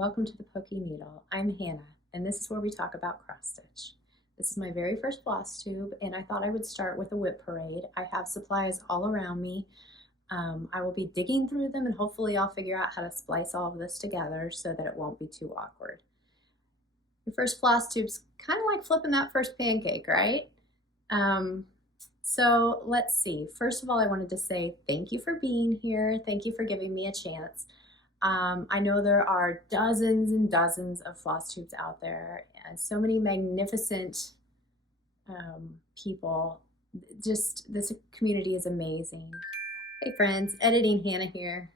welcome to the Pokey Needle. I'm Hannah, and this is where we talk about cross stitch. This is my very first Flosstube, and I thought I would start with a WIP parade. I have supplies all around me. I will be digging through them, and hopefully I'll figure out how to splice all of this together so that it won't be too awkward. Your first Flosstube's kind of like flipping that first pancake, right? So let's see. First of all, I wanted to say thank you for being here. Thank you for giving me a chance. I know there are dozens and dozens of Flosstubes out there, and so many magnificent people. Just this community is amazing. Hey friends, Editing Hannah here.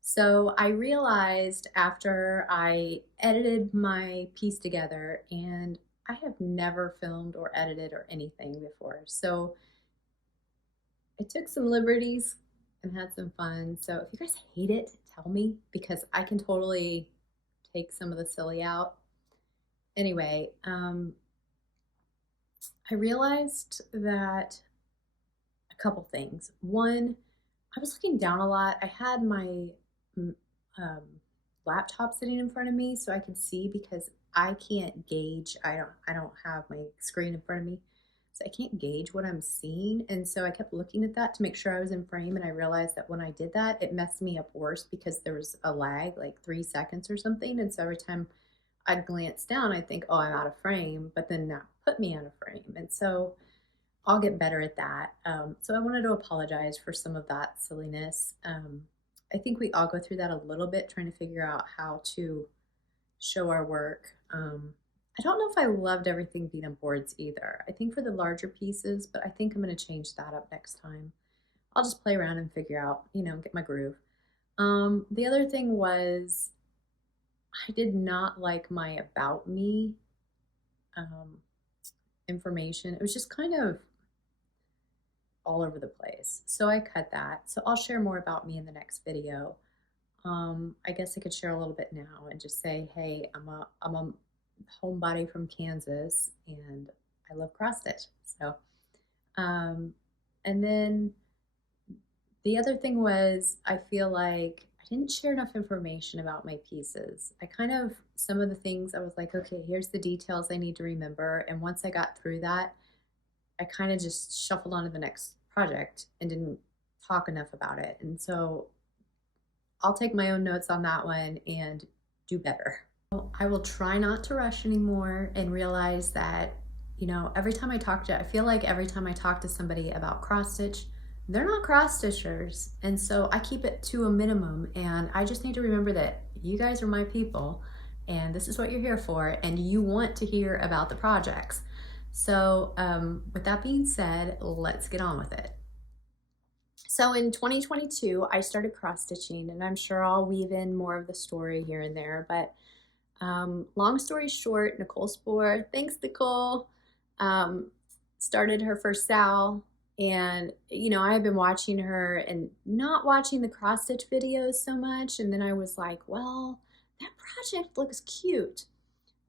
So I realized after I edited my piece together, and I have never filmed or edited or anything before, so I took some liberties and had some fun. So if you guys hate it, tell me, because I can totally take some of the silly out. Anyway, I realized that a couple things. One, I was looking down a lot. I had my laptop sitting in front of me so I could see, because I can't gauge. I don't have my screen in front of me, so I can't gauge what I'm seeing. And so I kept looking at that to make sure I was in frame, and I realized that when I did that, it messed me up worse because there was a lag, like 3 seconds or something. And so every time I'd glance down, I'd think, oh, I'm out of frame, but then that put me out of frame. And so I'll get better at that. So I wanted to apologize for some of that silliness. I think we all go through that a little bit, trying to figure out how to show our work. I don't know if I loved everything being on boards either. I think for the larger pieces, but I think I'm going to change that up next time. I'll just play around and figure out, get my groove. The other thing was, I did not like my about me information. It was just kind of all over the place. So I cut that. So I'll share more about me in the next video. I guess I could share a little bit now and just say, hey, I'm a homebody from Kansas, and I love cross stitch. So, and then the other thing was, I feel like I didn't share enough information about my pieces. Some of the things I was like, okay, here's the details I need to remember. And once I got through that, I kind of just shuffled on to the next project and didn't talk enough about it. And so I'll take my own notes on that one and do better. I will try not to rush anymore, and realize that, every time I feel like every time I talk to somebody about cross stitch, they're not cross stitchers. And so I keep it to a minimum, and I just need to remember that you guys are my people, and this is what you're here for, and you want to hear about the projects. So with that being said, let's get on with it. So in 2022, I started cross stitching, and I'm sure I'll weave in more of the story here and there, but long story short, Nicole Spohr, thanks Nicole, started her first Sal, and I had been watching her and not watching the cross stitch videos so much, and then I was like, well, that project looks cute.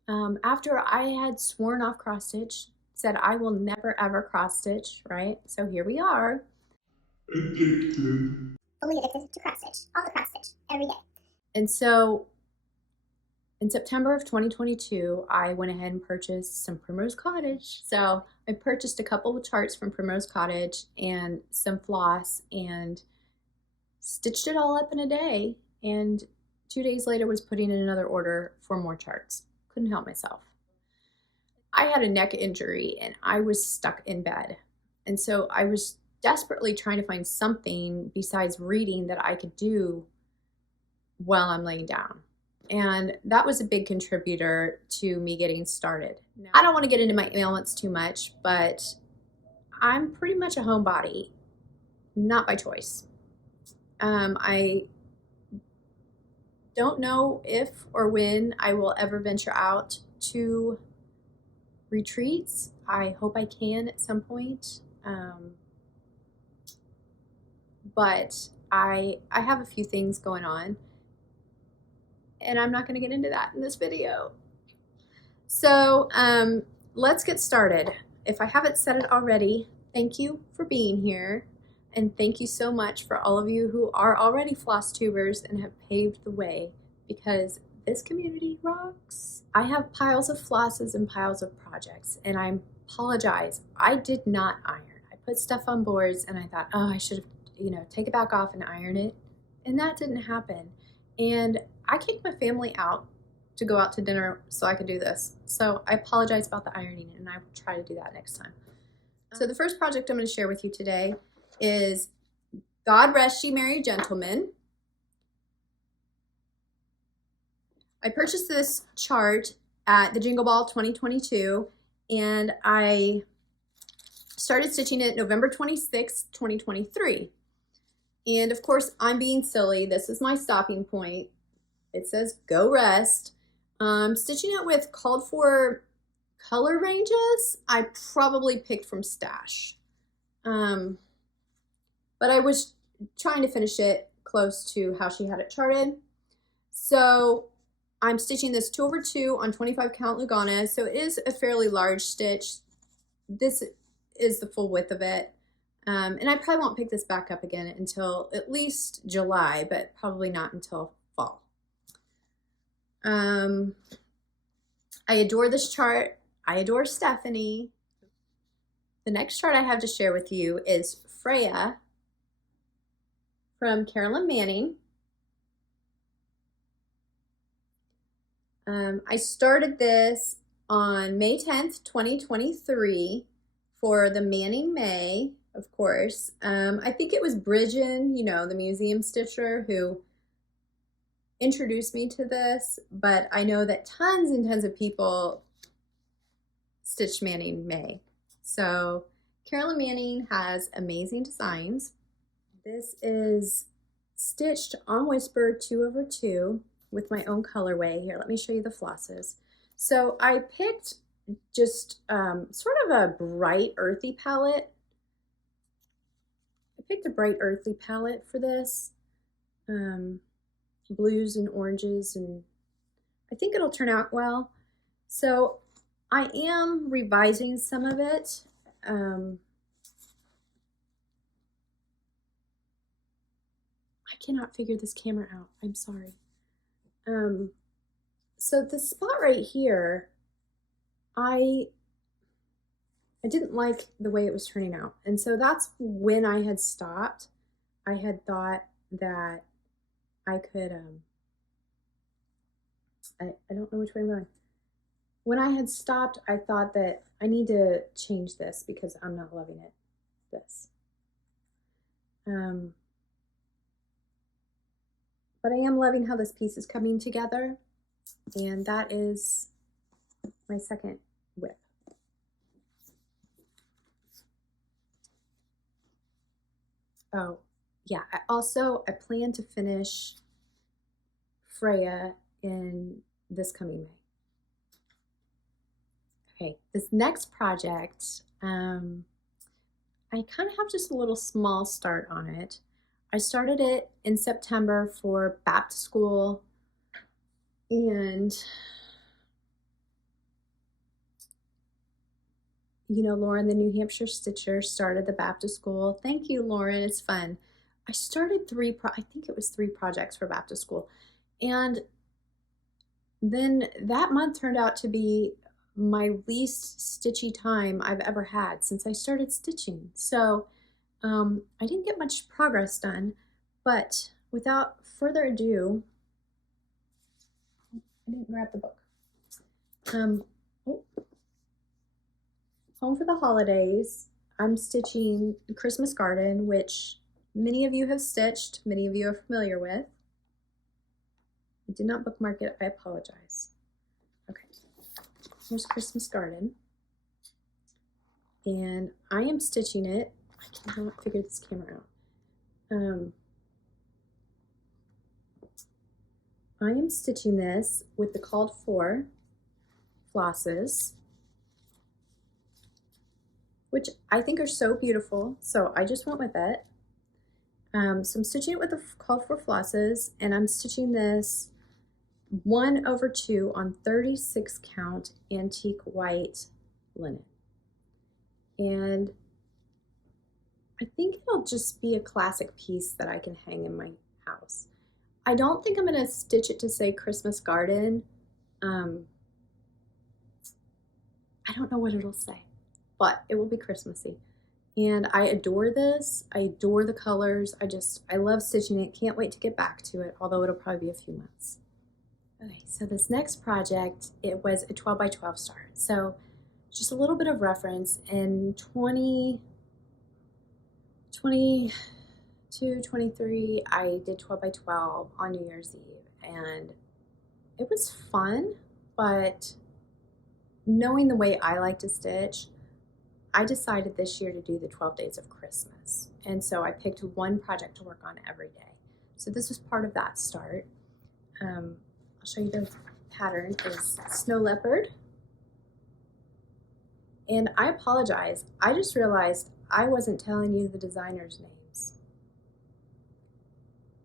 After I had sworn off cross stitch, said I will never ever cross stitch, right? So here we are. Addicted. Fully addicted to cross stitch, all the cross stitch, every day. And so in September of 2022, I went ahead and purchased some Primrose Cottage. So I purchased a couple of charts from Primrose Cottage and some floss, and stitched it all up in a day. And 2 days later was putting in another order for more charts. Couldn't help myself. I had a neck injury and I was stuck in bed. And so I was desperately trying to find something besides reading that I could do while I'm laying down. And that was a big contributor to me getting started. Now, I don't want to get into my ailments too much, but I'm pretty much a homebody, not by choice. I don't know if or when I will ever venture out to retreats. I hope I can at some point. But I have a few things going on, and I'm not going to get into that in this video. So let's get started. If I haven't said it already, thank you for being here. And thank you so much for all of you who are already Flosstubers and have paved the way, because This community rocks. I have piles of flosses and piles of projects, and I apologize. I did not iron. I put stuff on boards and I thought, oh, I should have, take it back off and iron it. And that didn't happen. And I kicked my family out to go out to dinner so I could do this. So I apologize about the ironing, and I will try to do that next time. So the first project I'm going to share with you today is God Rest Ye Merry Gentlemen. I purchased this chart at the Jingle Ball 2022, and I started stitching it November 26, 2023. And of course, I'm being silly. This is my stopping point. It says go rest. Stitching it with called for color ranges, I probably picked from Stash. But I was trying to finish it close to how she had it charted. So I'm stitching this 2/2 on 25 count Lugana. So it is a fairly large stitch. This is the full width of it. And I probably won't pick this back up again until at least July, but probably not until fall. I adore this chart. I adore Stephanie. The next chart I have to share with you is Freya from Carolyn Manning. I started this on May 10th, 2023 for the Manning May, of course. I think it was Bridgen, the museum stitcher, who introduced me to this, but I know that tons and tons of people stitch Manning May. So Carolyn Manning has amazing designs. This is stitched on Whisper 2/2 with my own colorway. Here, let me show you the flosses. So I picked just sort of a bright earthy palette. I picked a bright earthy palette for this. Blues and oranges, and I think it'll turn out well. So I am revising some of it. I cannot figure this camera out. I'm sorry. So the spot right here, I didn't like the way it was turning out. And so that's when I had stopped. I had thought that I could, I don't know which way I'm going. When I had stopped, I thought that I need to change this because I'm not loving it, this. But I am loving how this piece is coming together, and that is my second WIP. Oh, yeah, I plan to finish Freya in this coming May. Okay, this next project, I kind of have just a little small start on it. I started it in September for back to school, and Lauren, the New Hampshire Stitcher, started the Baptist School. Thank you, Lauren. It's fun. I started I think it was 3 projects for Baptist School. And then that month turned out to be my least stitchy time I've ever had since I started stitching. So I didn't get much progress done, but without further ado, I didn't grab the book. Home for the Holidays. I'm stitching Christmas Garden, which many of you have stitched, many of you are familiar with. I did not bookmark it, I apologize. Okay, here's Christmas Garden. And I am stitching it. I cannot figure this camera out. I am stitching this with the called for flosses, which I think are so beautiful, so I just went with it. So I'm stitching it with the called for flosses, and I'm stitching this 1/2 on 36 count antique white linen. And I think it'll just be a classic piece that I can hang in my house. I don't think I'm gonna stitch it to say Christmas garden. I don't know what it'll say, but it will be Christmassy. And I adore this. I adore the colors. I love stitching it. Can't wait to get back to it, although it'll probably be a few months. Okay, so this next project, it was a 12 by 12 start. So just a little bit of reference. In 2022, 23, I did 12 by 12 on New Year's Eve. And it was fun, but knowing the way I like to stitch, I decided this year to do the 12 days of Christmas. And so I picked one project to work on every day. So this was part of that start. I'll show you the pattern is Snow Leopard. And I apologize, I just realized I wasn't telling you the designers' names.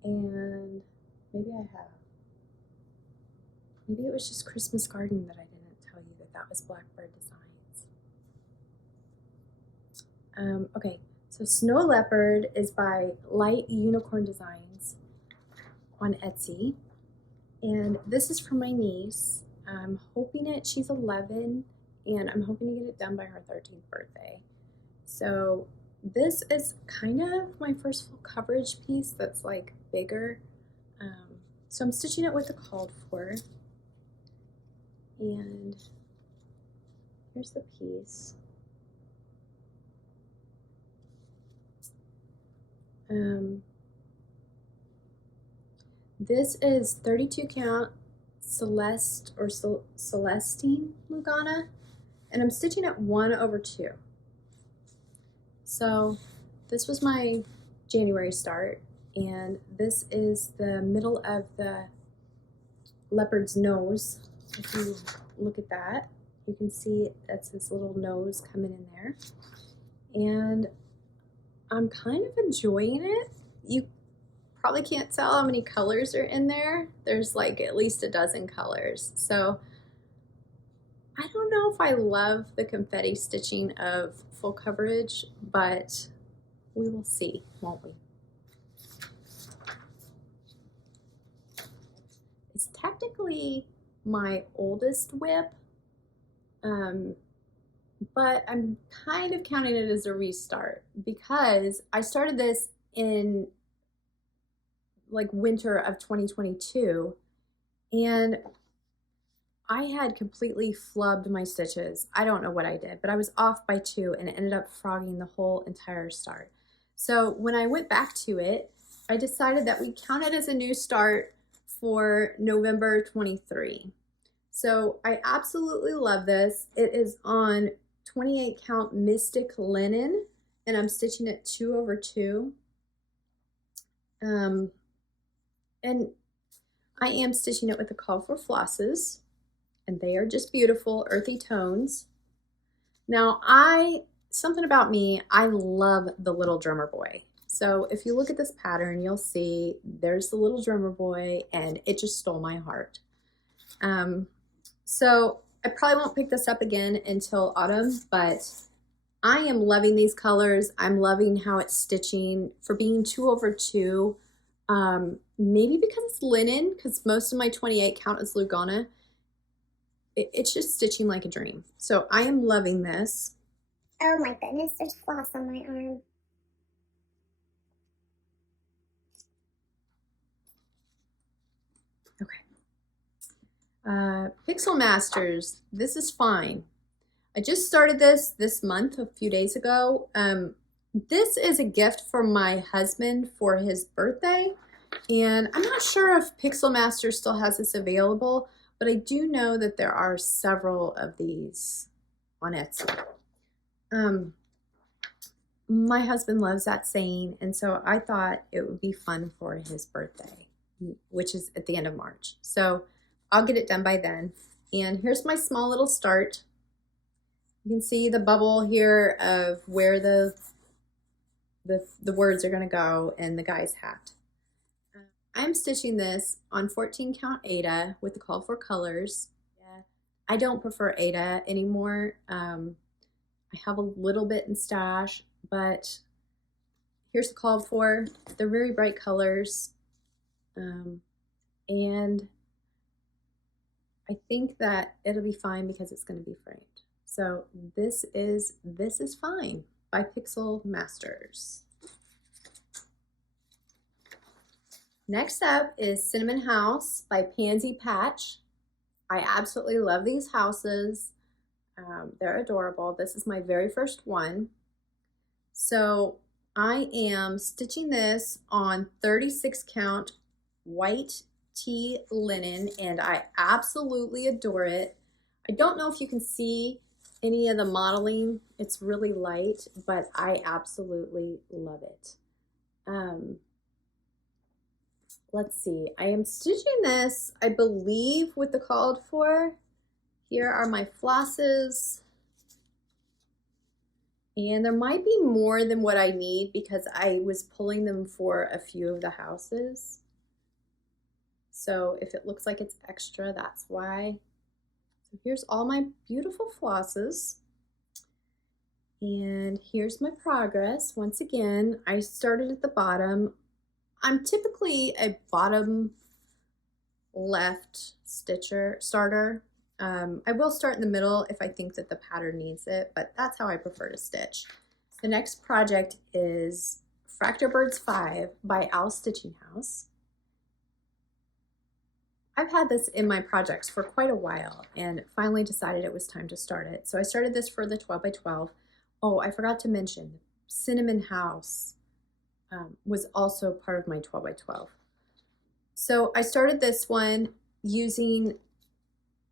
And maybe I have. Maybe it was just Christmas Garden that I didn't tell you that was Blackbird Designs. Okay, so Snow Leopard is by Light Unicorn Designs on Etsy. And this is for my niece. I'm hoping she's 11, and I'm hoping to get it done by her 13th birthday. So this is kind of my first full coverage piece that's like bigger. So I'm stitching it with the called for. And here's the piece. This is 32 count Celeste or Celestine Lugana, and I'm stitching at 1/2. So this was my January start, and this is the middle of the leopard's nose. If you look at that, you can see that's his little nose coming in there. And I'm kind of enjoying it. You probably can't tell how many colors are in there. There's like at least a dozen colors. So I don't know if I love the confetti stitching of full coverage, but we will see, won't we? It's technically my oldest WIP, but I'm kind of counting it as a restart because I started this in like winter of 2022, and I had completely flubbed my stitches. I don't know what I did, but I was off by 2 and it ended up frogging the whole entire start. So when I went back to it, I decided that we count it as a new start for November 23. So I absolutely love this. It is on 28 count Mystic Linen, and I'm stitching it 2/2. And I am stitching it with the call for flosses, and they are just beautiful earthy tones. Now something about me, I love the little drummer boy. So if you look at this pattern, you'll see there's the little drummer boy, and it just stole my heart. So I probably won't pick this up again until autumn, but I am loving these colors. I'm loving how it's stitching for being 2/2. Maybe because it's linen, because most of my 28 count is Lugana. It's just stitching like a dream. So I am loving this. Oh my goodness, there's floss on my arm. Okay. Pixel Masters, this is fine. I just started this month, a few days ago. This is a gift from my husband for his birthday, and I'm not sure if Pixel Masters still has this available, but I do know that there are several of these on Etsy. My husband loves that saying, and so I thought it would be fun for his birthday, which is at the end of March. So I'll get it done by then. And here's my small little start. You can see the bubble here of where the words are going to go in the guy's hat. I'm stitching this on 14 count Aida with the call for colors. I don't prefer Aida anymore. I have a little bit in stash, but here's the call for. They're very bright colors. and I think that it'll be fine because it's going to be framed. So this is fine by Pixel Masters. Next up is Cinnamon House by Pansy Patch. I absolutely love these houses. They're adorable. This is my very first one. So I am stitching this on 36 count white tea linen, and I absolutely adore it. I don't know if you can see any of the modeling. It's really light, but I absolutely love it. Let's see, I am stitching this, I believe, with the called for. Here are my flosses. And there might be more than what I need because I was pulling them for a few of the houses. So if it looks like it's extra, that's why. So here's all my beautiful flosses. And here's my progress. Once again, I started at the bottom. I'm typically a bottom left starter. I will start in the middle if I think that the pattern needs it, but that's how I prefer to stitch. The next project is Fractor Birds 5 by Owl Stitching House. I've had this in my projects for quite a while and finally decided it was time to start it. So I started this for the 12 by 12. Oh, I forgot to mention, Cinnamon House was also part of my 12 by 12. So I started this one using,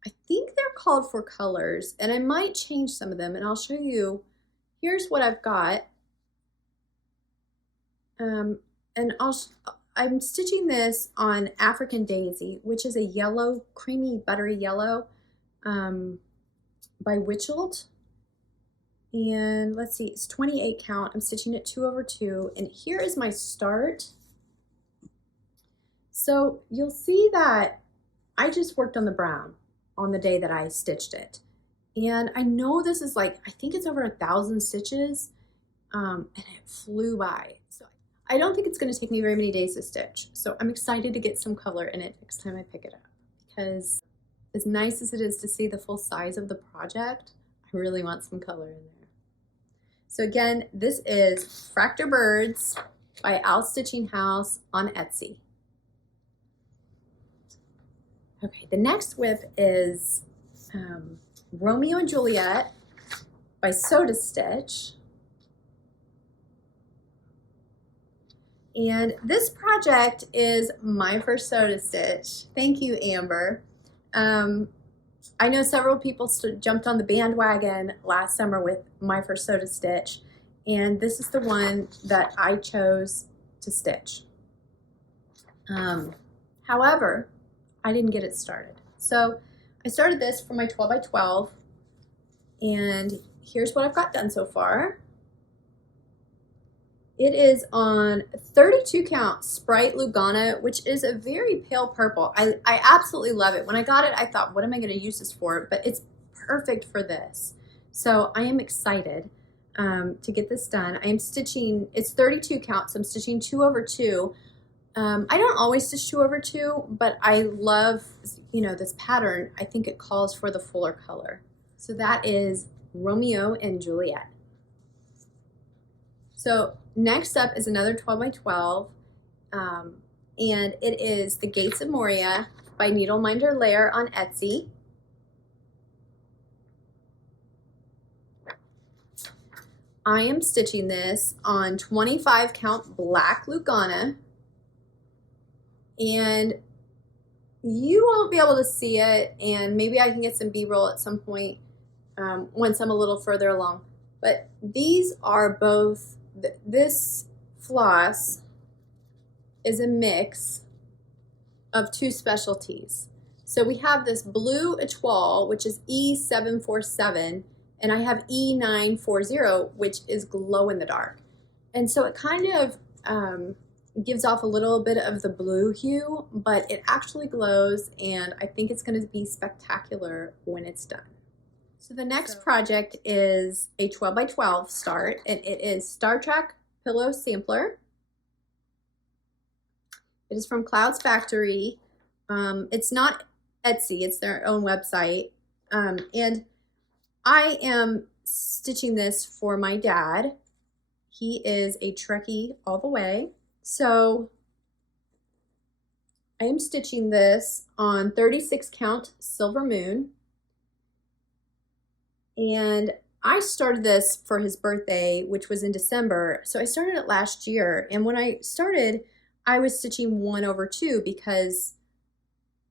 I think they're called for colors, and I might change some of them, and I'll show you. Here's what I've got. And I'm stitching this on African Daisy, which is a yellow, creamy, buttery yellow by Witchelt. And let's see, it's 28 count. I'm stitching it 2 over 2, and here is my start. So you'll see that I just worked on the brown on the day that I stitched it. And I know this is like, I think it's over 1,000 stitches, and it flew by. So I don't think it's gonna take me very many days to stitch. So I'm excited to get some color in it next time I pick it up, because as nice as it is to see the full size of the project, I really want some color in there. So again, this is Fractor Birds by Owl Stitching House on Etsy. Okay, the next WIP is Romeo and Juliet by Soda Stitch. And this project is my first Soda Stitch. Thank you, Amber. I know several people jumped on the bandwagon last summer with my first Soda Stitch, and this is the one that I chose to stitch. However, I didn't get it started. So I started this for my 12 by 12, and here's what I've got done so far. It is on 32 count Sprite Lugana, which is a very pale purple. I absolutely love it. When I got it, I thought, what am I going to use this for? But it's perfect for this. So I am excited to get this done. I am stitching, it's 32 count, so I'm stitching 2 over 2. I don't always stitch 2 over 2, but I love, this pattern. I think it calls for the fuller color. So that is Romeo and Juliet. So next up is another 12 by 12, and it is The Gates of Moria by Needleminder Lair on Etsy. I am stitching this on 25 count black Lugana, and you won't be able to see it, and maybe I can get some B-roll at some point once I'm a little further along. But these are both, this floss is a mix of 2 specialties. So we have this blue Etoile, which is E747, and I have E940, which is glow in the dark. And so it kind of gives off a little bit of the blue hue, but it actually glows, and I think it's going to be spectacular when it's done. So the next project is a 12 by 12 start, and it is Star Trek Pillow Sampler. It is from Cloud's Factory. It's not Etsy, it's their own website. And I am stitching this for my dad. He is a Trekkie all the way. So I am stitching this on 36 count Silver Moon. And I started this for his birthday, which was in December. So I started it last year. And when I started, I was stitching 1/2 because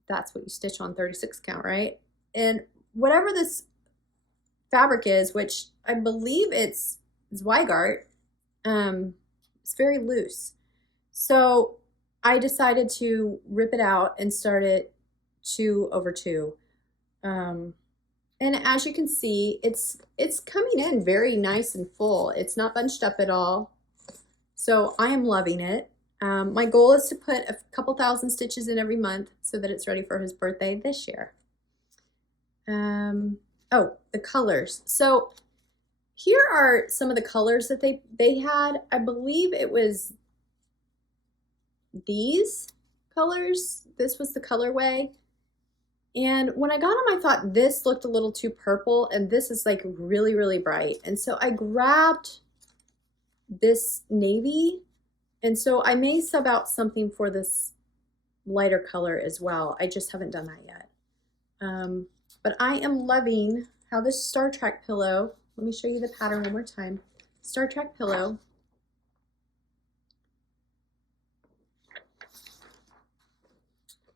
that's what you stitch on 36 count, right? And whatever this fabric is, which I believe it's Zweigart, it's very loose. So I decided to rip it out and start it 2/2. And as you can see, it's coming in very nice and full. It's not bunched up at all. So I am loving it. My goal is to put a couple thousand stitches in every month so that it's ready for his birthday this year. Oh, the colors. So here are some of the colors that they had. I believe it was these colors. This was the colorway. And when I got them, I thought this looked a little too purple, and this is like really, really bright. And so I grabbed this navy, and so I may sub out something for this lighter color as well. I just haven't done that yet. But I am loving how this Star Trek pillow, let me show you the pattern one more time. Star Trek pillow.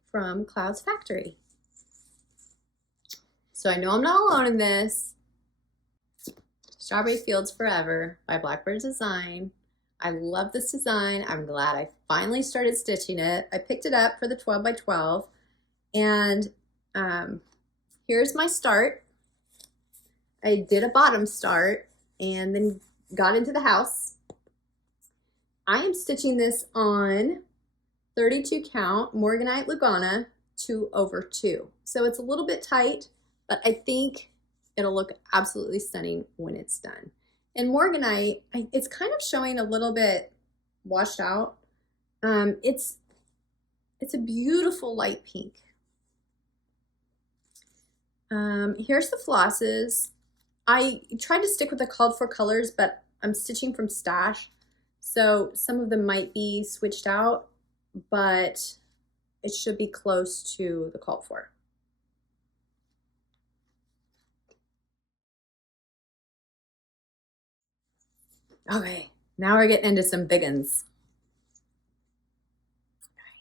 From Cloud's Factory. So I know I'm not alone in this. Strawberry Fields Forever by Blackbird's Design. I love this design. I'm glad I finally started stitching it. I picked it up for the 12 by 12, and here's my start. I did a bottom start and then got into the house. I am stitching this on 32 count Morganite Lugana 2/2. So it's a little bit tight, but I think it'll look absolutely stunning when it's done. And Morganite, it's kind of showing a little bit washed out. It's a beautiful light pink. Here's the flosses. I tried to stick with the called for colors, but I'm stitching from stash, so some of them might be switched out, but it should be close to the called for. Okay, now we're getting into some big ones.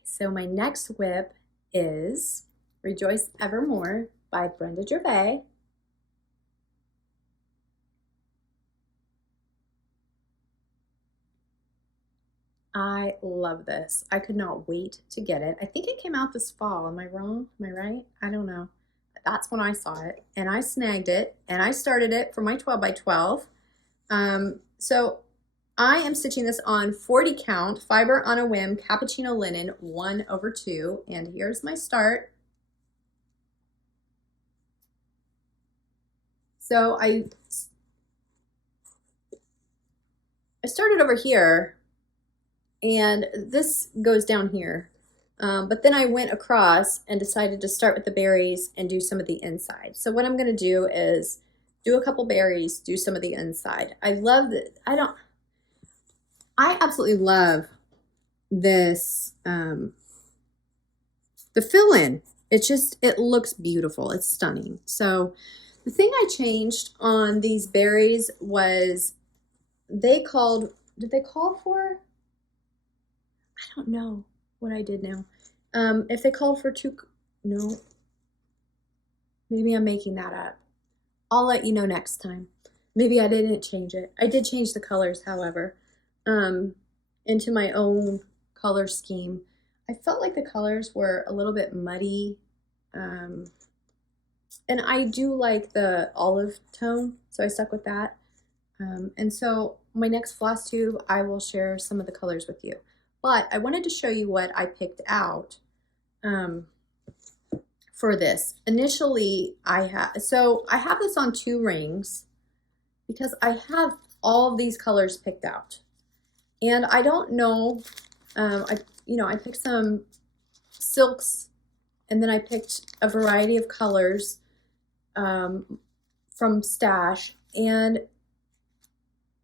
So my next WIP is Rejoice Evermore by Brenda Gervais. I love this. I could not wait to get it. I think it came out this fall. Am I wrong? Am I right? I don't know. That's when I saw it, and I snagged it, and I started it for my 12 by 12. So I am stitching this on 40 count, fiber on a whim, cappuccino linen 1/2, and here's my start. So I started over here, and this goes down here. But then I went across and decided to start with the berries and do some of the inside. So what I'm going to do is do a couple berries, do some of the inside. I love that. I absolutely love this, the fill-in. It looks beautiful. It's stunning. So the thing I changed on these berries was did they call for? I don't know what I did now. If they called for no, maybe I'm making that up. I'll let you know next time. Maybe I didn't change it. I did change the colors, however, into my own color scheme. I felt like the colors were a little bit muddy, and I do like the olive tone, so I stuck with that. And so my next floss tube, I will share some of the colors with you. But I wanted to show you what I picked out for this. Initially, I have this on 2 rings because I have all of these colors picked out. And I don't know, I picked some silks And then I picked a variety of colors from Stash. And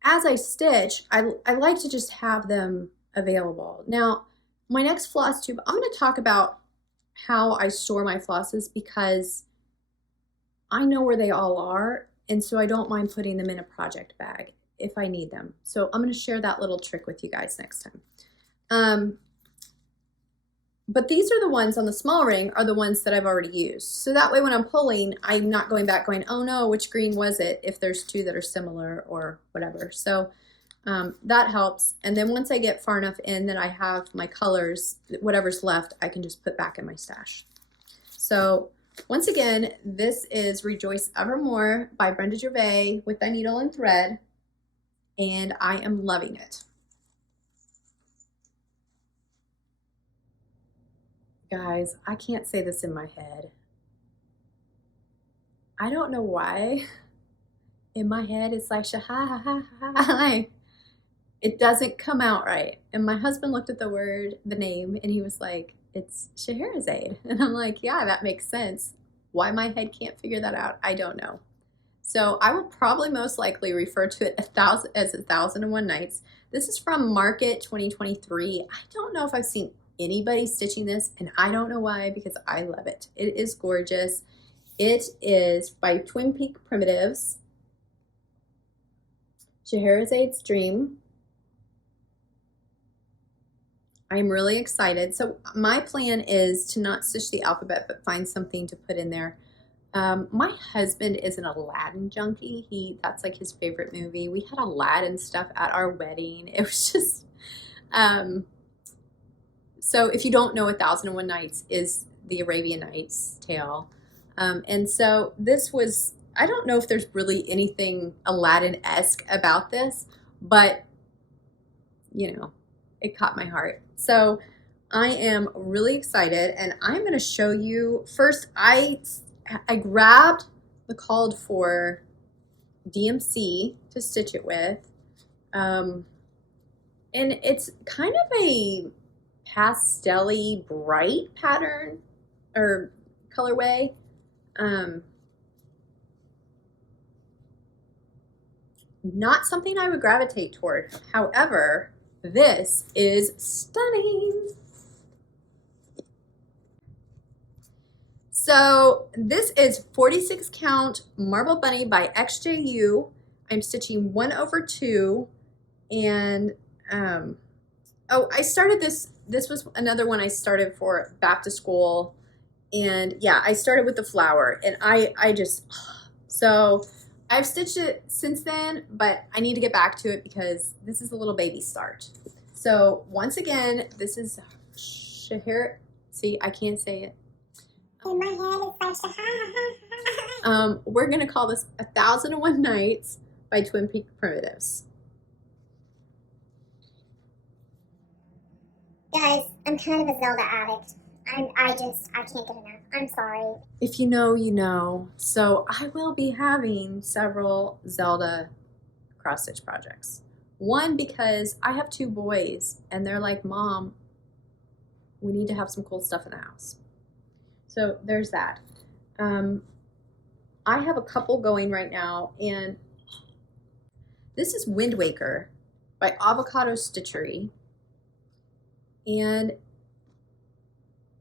as I stitch, I like to just have them available. Now, my next floss tube, I'm going to talk about how I store my flosses because I know where they all are, and so I don't mind putting them in a project bag if I need them. So I'm going to share that little trick with you guys next time. But these are the ones on the small ring are the ones that I've already used. So that way when I'm pulling, I'm not going back going, oh no, which green was it, if there's two that are similar or whatever. So that helps. And then once I get far enough in that I have my colors, whatever's left, I can just put back in my stash. So once again, this is Rejoice Evermore by Brenda Gervais with the needle and thread, and I am loving it. Guys, I can't say this in my head. I don't know why. In my head, it's like, shah-ha-ha-ha-ha. It doesn't come out right. And my husband looked at the name, and he was like, it's Scheherazade. And I'm like, yeah, that makes sense. Why my head can't figure that out, I don't know. So I will probably most likely refer to it as 1001 Nights. This is from Market 2023. I don't know if I've seen anybody stitching this, and I don't know why, because I love it. It is gorgeous. It is by Twin Peak Primitives, Scheherazade's Dream. I'm really excited. So my plan is to not stitch the alphabet, but find something to put in there. My husband is an Aladdin junkie. That's like his favorite movie. We had Aladdin stuff at our wedding. It was just, so if you don't know, 1001 Nights is the Arabian Nights tale. And so this was, I don't know if there's really anything Aladdin-esque about this, but you know, it caught my heart. So I am really excited, and I'm going to show you first. I grabbed the called for DMC to stitch it with, and it's kind of a pastel-y bright pattern or colorway. Not something I would gravitate toward. However, this is stunning. So this is 46 count Marble Bunny by XJU. I'm stitching 1/2, and oh, I started this. This was another one I started for back to school, and yeah, I started with the flower, and I just so. I've stitched it since then, but I need to get back to it because this is a little baby start. So once again, this is Shahir. See, I can't say it. In my head, it's like we're gonna call this 1001 Nights by Twin Peak Primitives. Guys, I'm kind of a Zelda addict. I can't get enough. I'm sorry. If you know, you know. So I will be having several Zelda cross stitch projects. One, because I have 2 boys and they're like, Mom, we need to have some cool stuff in the house. So there's that. I have a couple going right now, and this is Wind Waker by Avocado Stitchery. And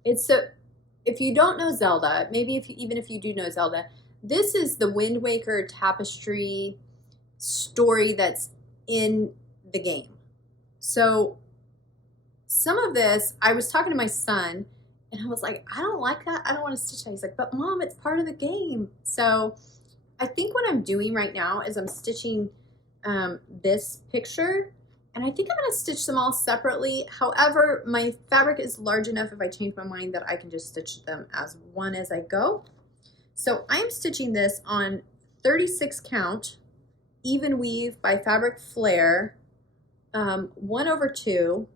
it's so, if you don't know Zelda, maybe even if you do know Zelda, this is the Wind Waker tapestry story that's in the game. So some of this, I was talking to my son, and I was like, I don't like that. I don't want to stitch that. He's like, but Mom, it's part of the game. So I think what I'm doing right now is I'm stitching this picture, and I think I'm going to stitch them all separately. However, my fabric is large enough if I change my mind that I can just stitch them as one as I go. So I'm stitching this on 36 count even weave by Fabric Flair, 1/2.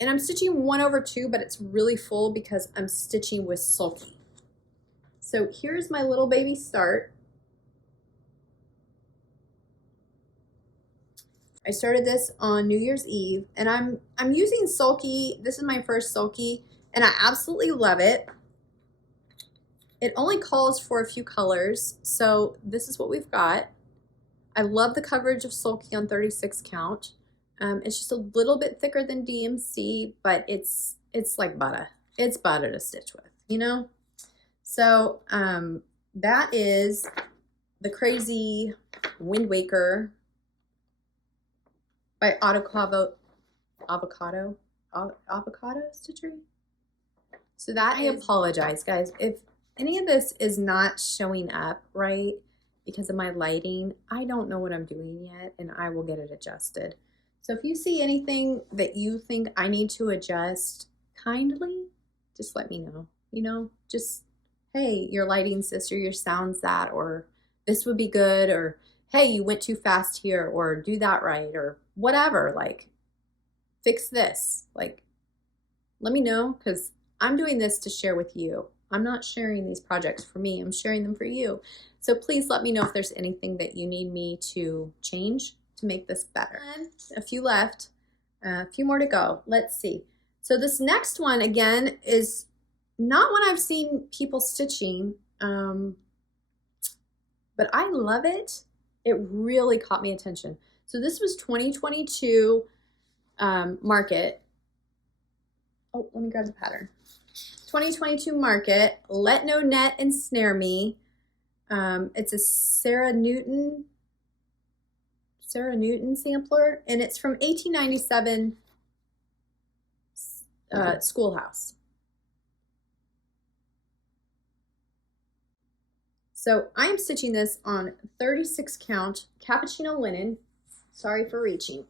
And I'm stitching 1/2, but it's really full because I'm stitching with sulky. So here's my little baby start. I started this on New Year's Eve, and I'm using sulky. This is my first sulky, and I absolutely love it. It only calls for a few colors, so this is what we've got. I love the coverage of Sulky on 36 count. It's just a little bit thicker than DMC, but it's like butter. It's butter to stitch with, you know? So that is the Crazy Wind Waker by Avocado Stitchery. So that I apologize, guys. If any of this is not showing up right because of my lighting, I don't know what I'm doing yet, and I will get it adjusted. So if you see anything that you think I need to adjust, kindly just let me know. You know, just, hey, your lighting, sister, your sound's that, or this would be good, or hey, you went too fast here, or do that right, or whatever, like, fix this. Like, let me know, because I'm doing this to share with you. I'm not sharing these projects for me, I'm sharing them for you. So please let me know if there's anything that you need me to change to make this better. A few left, a few more to go. Let's see. So this next one, again, is not one I've seen people stitching, but I love it. It really caught my attention. So this was 2022 market. Oh, let me grab the pattern. 2022 market, Let No Net Ensnare Me. It's a Sarah Newton sampler, and it's from 1897 Schoolhouse. So I am stitching this on 36 count cappuccino linen. Sorry for reaching.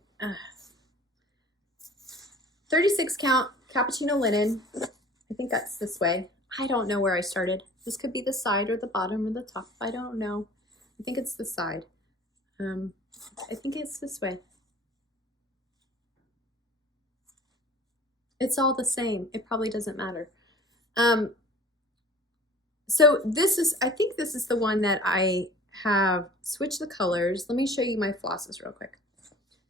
36 count cappuccino linen. I think that's this way. I don't know where I started. This could be the side or the bottom or the top. I don't know. I think it's the side. I think it's this way. It's all the same. It probably doesn't matter. So this is, I think this is the one that I have switched the colors. Let me show you my flosses real quick.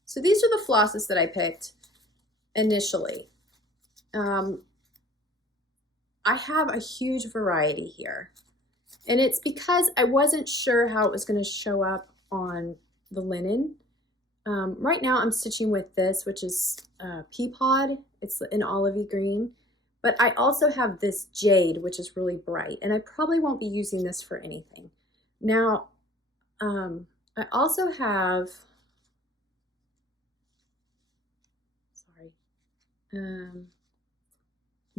So these are the flosses that I picked initially. I have a huge variety here, and it's because I wasn't sure how it was going to show up on the linen. Right now I'm stitching with this, which is pea pod. It's an olivey green, but I also have this jade, which is really bright, and I probably won't be using this for anything. Now, I also have,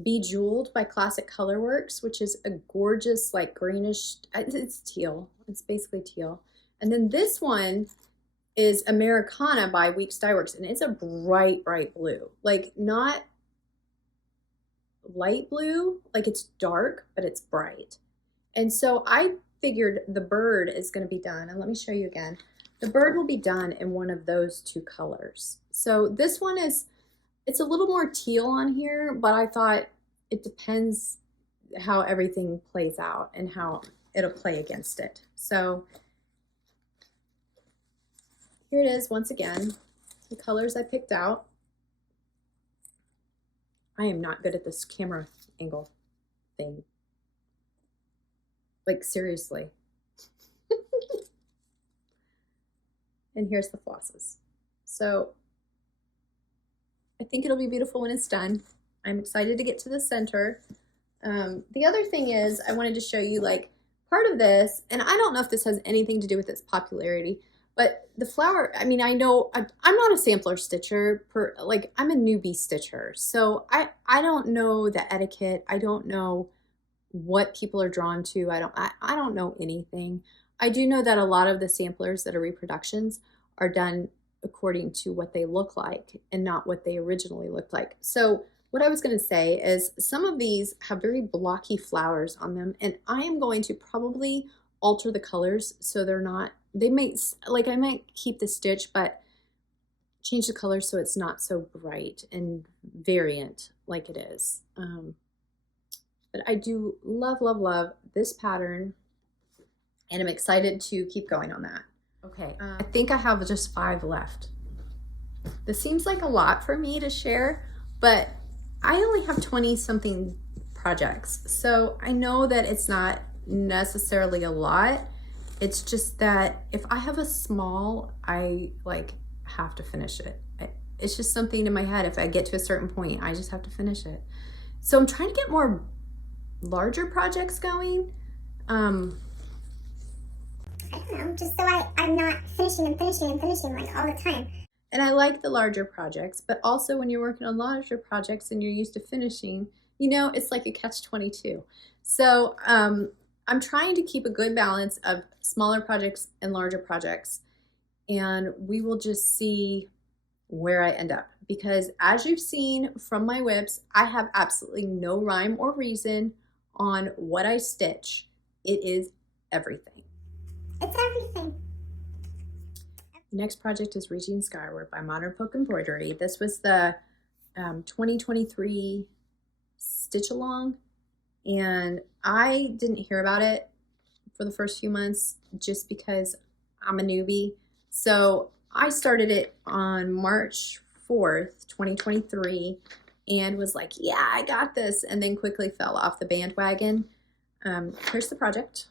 Bejeweled by Classic Colorworks, which is a gorgeous, like, greenish, it's teal. It's basically teal. And then this one is Americana by Weeks Dye Works, and it's a bright, bright blue. Like, not light blue, like it's dark, but it's bright. And so I figured the bird is going to be done, and let me show you again. The bird will be done in one of those two colors. So this one is, it's a little more teal on here, but I thought it depends how everything plays out and how it'll play against it. So here it is once again, the colors I picked out. I am not good at this camera angle thing. Like, seriously. And here's the flosses. So I think it'll be beautiful when it's done. I'm excited to get to the center. The other thing is I wanted to show you, like, part of this, and I don't know if this has anything to do with its popularity, but the flower, I mean, I know I'm not a sampler stitcher, like, I'm a newbie stitcher. So I don't know the etiquette. I don't know what people are drawn to. I don't know anything. I do know that a lot of the samplers that are reproductions are done according to what they look like and not what they originally looked like. So what I was going to say is some of these have very blocky flowers on them, and I am going to probably alter the colors so they're not, they might, like, I might keep the stitch but change the color so it's not so bright and variant like it is. But I do love, love, love this pattern, and I'm excited to keep going on that. Okay, I think I have just 5 left. This seems like a lot for me to share, but I only have 20 something projects, so I know that it's not necessarily a lot. It's just that if I have a small, I like have to finish it. It's just something in my head. If I get to a certain point, I just have to finish it. So I'm trying to get more larger projects going. I don't know, just so I'm not finishing like all the time. And I like the larger projects, but also when you're working on larger projects and you're used to finishing, you know, it's like a catch-22. So I'm trying to keep a good balance of smaller projects and larger projects, and we will just see where I end up. Because as you've seen from my WIPs, I have absolutely no rhyme or reason on what I stitch. It is everything. It's everything. The next project is Reaching Skyward by Modern Folk Embroidery. This was the 2023 stitch along, and I didn't hear about it for the first few months just because I'm a newbie. So I started it on March 4th, 2023, and was like, yeah, I got this, and then quickly fell off the bandwagon. Here's the project.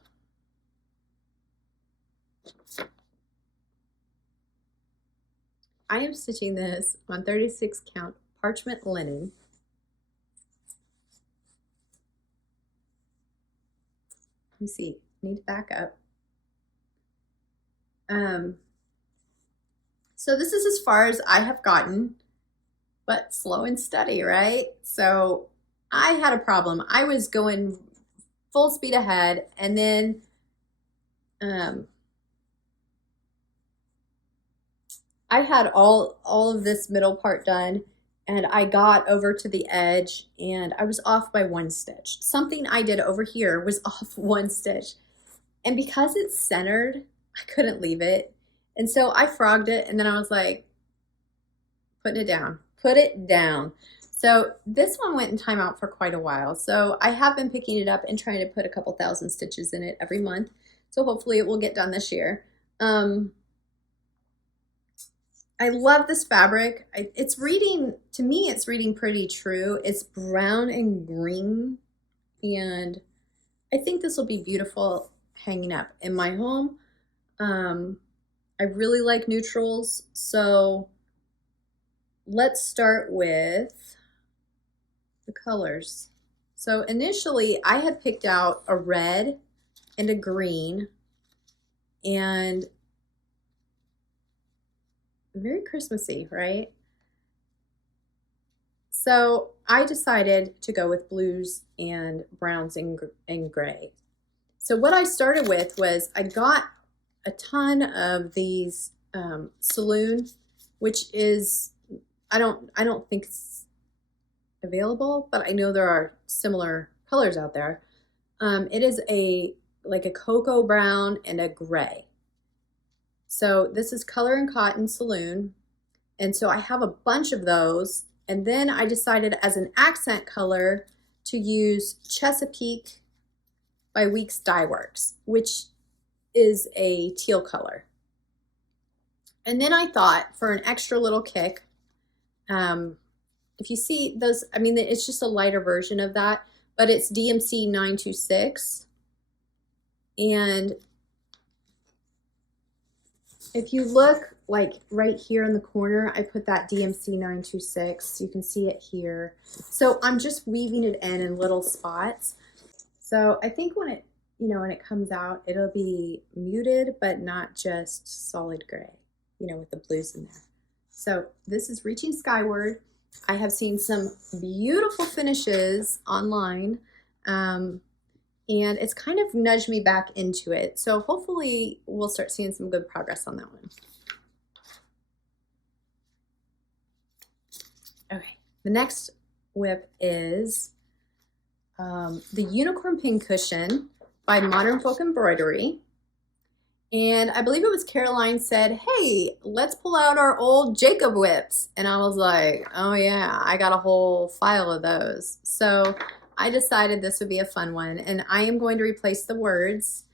I am stitching this on 36 count parchment linen. Let me see, I need to back up. So this is as far as I have gotten, but slow and steady, right? So I had a problem. I was going full speed ahead, and then I had all of this middle part done, and I got over to the edge and I was off by 1 stitch. Something I did over here was off 1 stitch. And because it's centered, I couldn't leave it. And so I frogged it, and then I was like, put it down. So this one went in timeout for quite a while. So I have been picking it up and trying to put a couple thousand stitches in it every month. So hopefully it will get done this year. I love this fabric. It's reading, to me, it's reading pretty true. It's brown and green, and I think this will be beautiful hanging up in my home. I really like neutrals, so let's start with the colors. So initially I had picked out a red and a green, and very Christmassy, right? So I decided to go with blues and browns and gray. So what I started with was I got a ton of these Saloon, which is, I don't think it's available, but I know there are similar colors out there. It is like a cocoa brown and a gray. So this is Color and Cotton Saloon, and so I have a bunch of those, and then I decided as an accent color to use Chesapeake by Weeks Dye Works, which is a teal color. And then I thought, for an extra little kick, if you see those, I mean, it's just a lighter version of that, but it's DMC 926, and if you look like right here in the corner, I put that DMC 926. You can see it here. So I'm just weaving it in little spots. So I think when it, when it comes out, it'll be muted, but not just solid gray, with the blues in there. So this is Reaching Skyward. I have seen some beautiful finishes online. And it's kind of nudged me back into it. So hopefully we'll start seeing some good progress on that one. Okay, the next WIP is the Unicorn Pincushion by Modern Folk Embroidery. And I believe it was Caroline said, hey, let's pull out our old Jacob WIPs. And I was like, oh yeah, I got a whole file of those. So I decided this would be a fun one, and I am going to replace the words.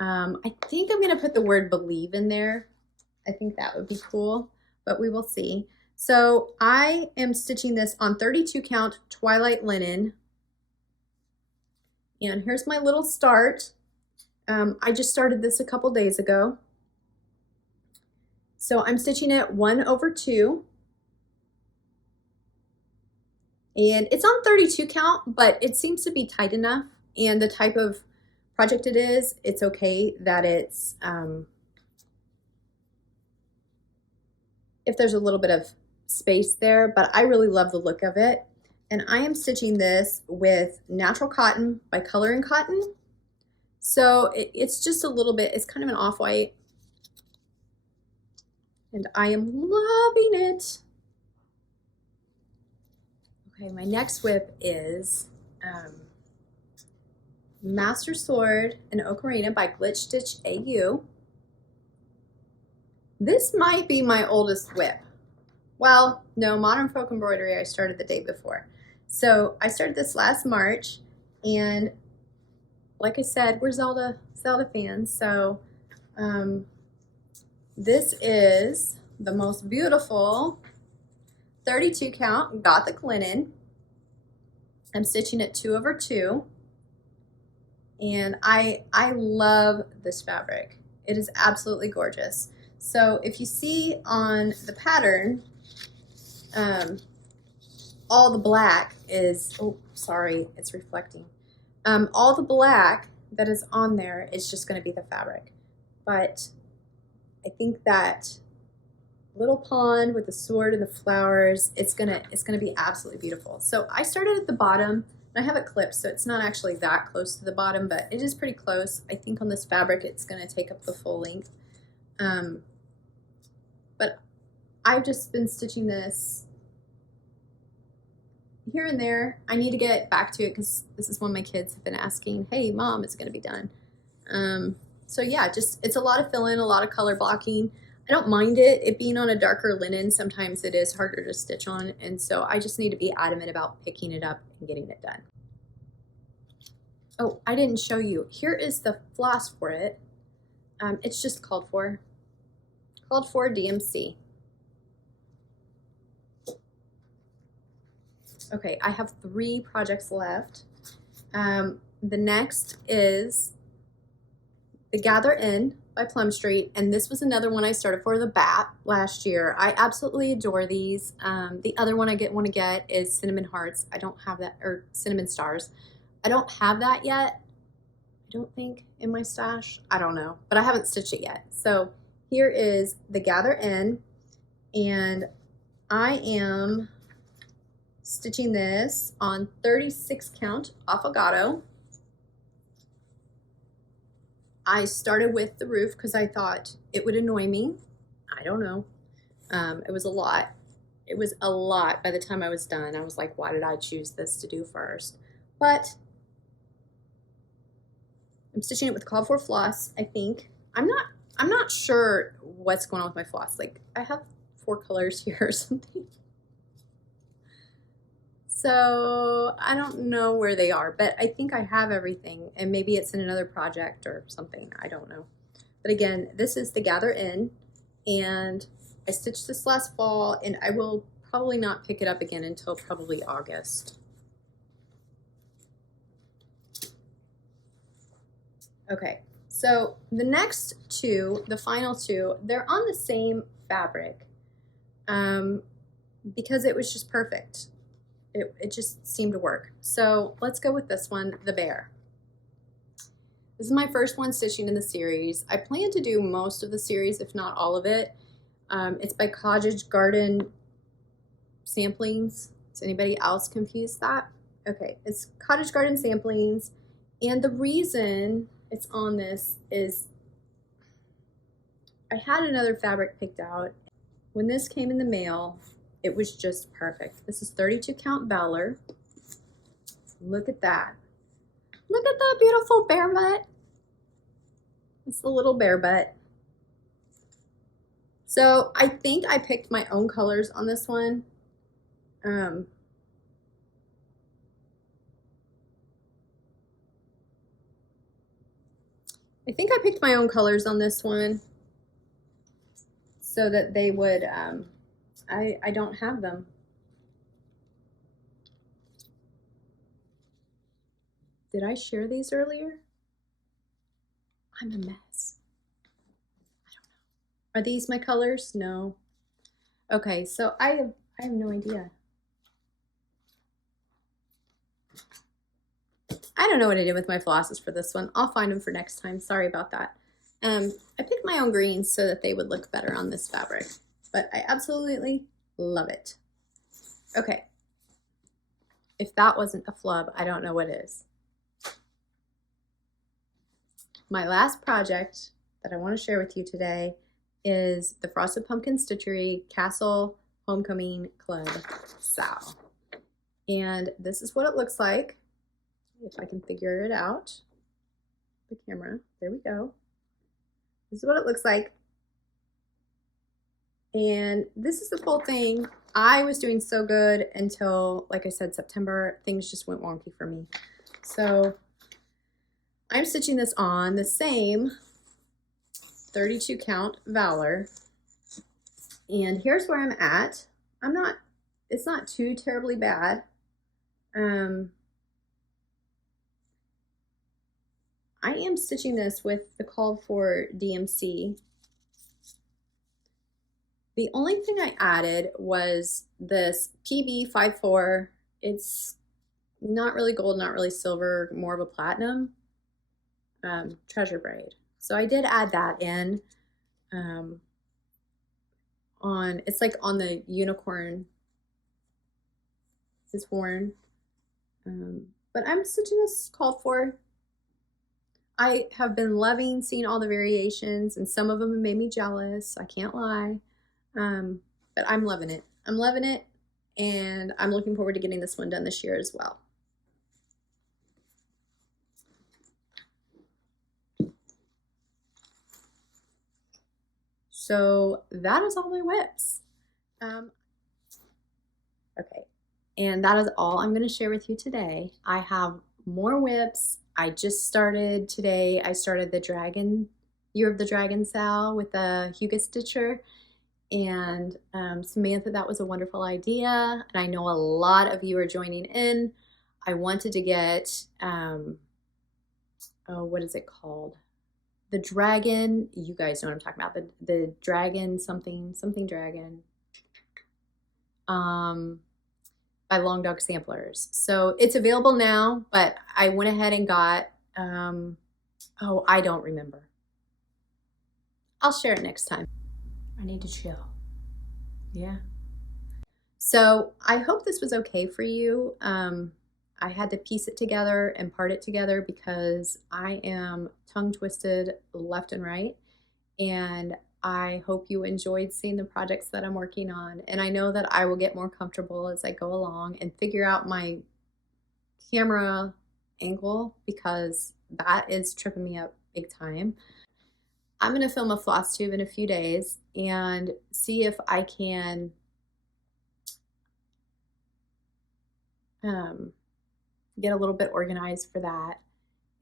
I think I'm going to put the word believe in there. I think that would be cool, but we will see. So I am stitching this on 32 count twilight linen. And here's my little start. I just started this a couple days ago. So I'm stitching it 1/2. And it's on 32 count, but it seems to be tight enough. And the type of project it is, it's okay that it's, if there's a little bit of space there, but I really love the look of it. And I am stitching this with natural cotton by Color & Cotton. So it's just a little bit, it's kind of an off-white. And I am loving it. Okay, my next WIP is Master Sword and Karina by Glitch Stitch AU. This might be my oldest WIP. Well, no, Modern Folk Embroidery I started the day before. So I started this last March, and like I said, we're Zelda fans. So this is the most beautiful 32 count Gothic linen. I'm stitching it 2/2. And I love this fabric. It is absolutely gorgeous. So if you see on the pattern, all the black is, oh, sorry, it's reflecting. All the black that is on there is just going to be the fabric. But I think that little pond with the sword and the flowers, it's gonna be absolutely beautiful. So I started at the bottom. I have it clipped, so it's not actually that close to the bottom, but it is pretty close. I think on this fabric, it's going to take up the full length. But I've just been stitching this here and there. I need to get back to it because this is when my kids have been asking, hey, Mom, it's going to be done. So yeah, just it's a lot of fill-in, a lot of color blocking. I don't mind it being on a darker linen. Sometimes it is harder to stitch on, and so I just need to be adamant about picking it up and getting it done. Oh, I didn't show you. Here is the floss for it. It's just called for DMC. Okay, I have 3 projects left. The next is the Gather In by Plum Street, and this was another one I started for the BAT last year. I absolutely adore these. The other one I want to get is Cinnamon Hearts. I don't have that, or Cinnamon Stars. I don't have that yet. I don't think in my stash. I don't know, but I haven't stitched it yet. So here is the Gather In, and I am stitching this on 36 count affogato. I started with the roof because I thought it would annoy me. I don't know. It was a lot. It was a lot by the time I was done. I was like, why did I choose this to do first? But I'm stitching it with called for floss, I think. I'm not sure what's going on with my floss. Like, I have 4 colors here or something. So I don't know where they are, but I think I have everything, and maybe it's in another project or something. I don't know. But again, this is the Gather In, and I stitched this last fall, and I will probably not pick it up again until probably August. Okay, so the next 2, the final 2, they're on the same fabric because it was just perfect. It just seemed to work. So let's go with this one, the Bear. This is my first one stitching in the series. I plan to do most of the series, if not all of it. It's by Cottage Garden Samplings. Is anybody else confused that? Okay, it's Cottage Garden Samplings. And the reason it's on this is I had another fabric picked out. When this came in the mail, it was just perfect. This is 32 count Valor. Look at that. Look at that beautiful bear butt. It's the little bear butt. So I think I picked my own colors on this one. I think I picked my own colors on this one so that they would I don't have them. Did I share these earlier? I'm a mess. I don't know. Are these my colors? No. Okay, so I have no idea. I don't know what I did with my flosses for this one. I'll find them for next time. Sorry about that. I picked my own greens so that they would look better on this fabric, but I absolutely love it. Okay. If that wasn't a flub, I don't know what is. My last project that I want to share with you today is the Frosted Pumpkin Stitchery Castle Homecoming Club Sal. And this is what it looks like. If I can figure it out. The camera, there we go. This is what it looks like. And this is the full thing. I was doing so good until, like I said, September. Things just went wonky for me. So I'm stitching this on the same 32 count Valor. And here's where I'm at. It's not too terribly bad. I am stitching this with the called for DMC. The only thing I added was this PB54. It's not really gold, not really silver, more of a platinum treasure braid. So I did add that in it's like on the unicorn, this horn. But I'm stitching this called for. I have been loving seeing all the variations, and some of them have made me jealous. I can't lie. But I'm loving it. I'm loving it, and I'm looking forward to getting this one done this year as well. So that is all my WIPs. Okay, and that is all I'm going to share with you today. I have more WIPs. I just started today. I started the Year of the Dragon Sal with a Huga Stitcher. And Samantha, that was a wonderful idea. And I know a lot of you are joining in. I wanted to get, what is it called? The dragon, you guys know what I'm talking about. The dragon, something dragon. By Long Dog Samplers. So it's available now, but I went ahead and got, oh, I don't remember. I'll share it next time. I need to chill. Yeah. So I hope this was okay for you. I had to piece it together and part it together because I am tongue twisted left and right. And I hope you enjoyed seeing the projects that I'm working on. And I know that I will get more comfortable as I go along and figure out my camera angle because that is tripping me up big time. I'm going to film a Flosstube in a few days and see if I can get a little bit organized for that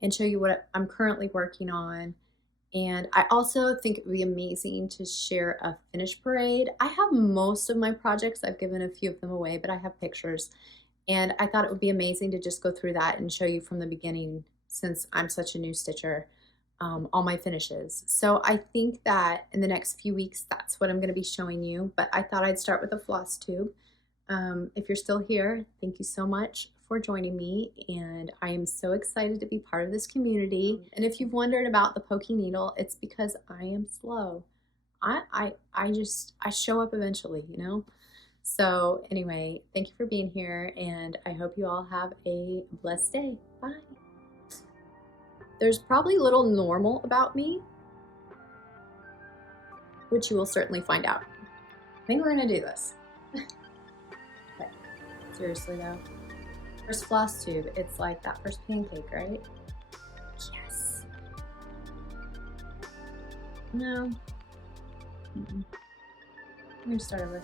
and show you what I'm currently working on. And I also think it would be amazing to share a finish parade. I have most of my projects. I've given a few of them away, but I have pictures. And I thought it would be amazing to just go through that and show you from the beginning, since I'm such a new stitcher, all my finishes. So I think that in the next few weeks, that's what I'm going to be showing you. But I thought I'd start with a Flosstube. If you're still here, thank you so much for joining me, and I am so excited to be part of this community. And if you've wondered about the Pokey needle, it's because I am slow. I show up eventually, you know? So anyway, thank you for being here, and I hope you all have a blessed day. Bye. There's probably little normal about me, which you will certainly find out. I think we're gonna do this. Okay. Seriously though. First Flosstube, it's like that first pancake, right? Yes. No. I'm gonna start over.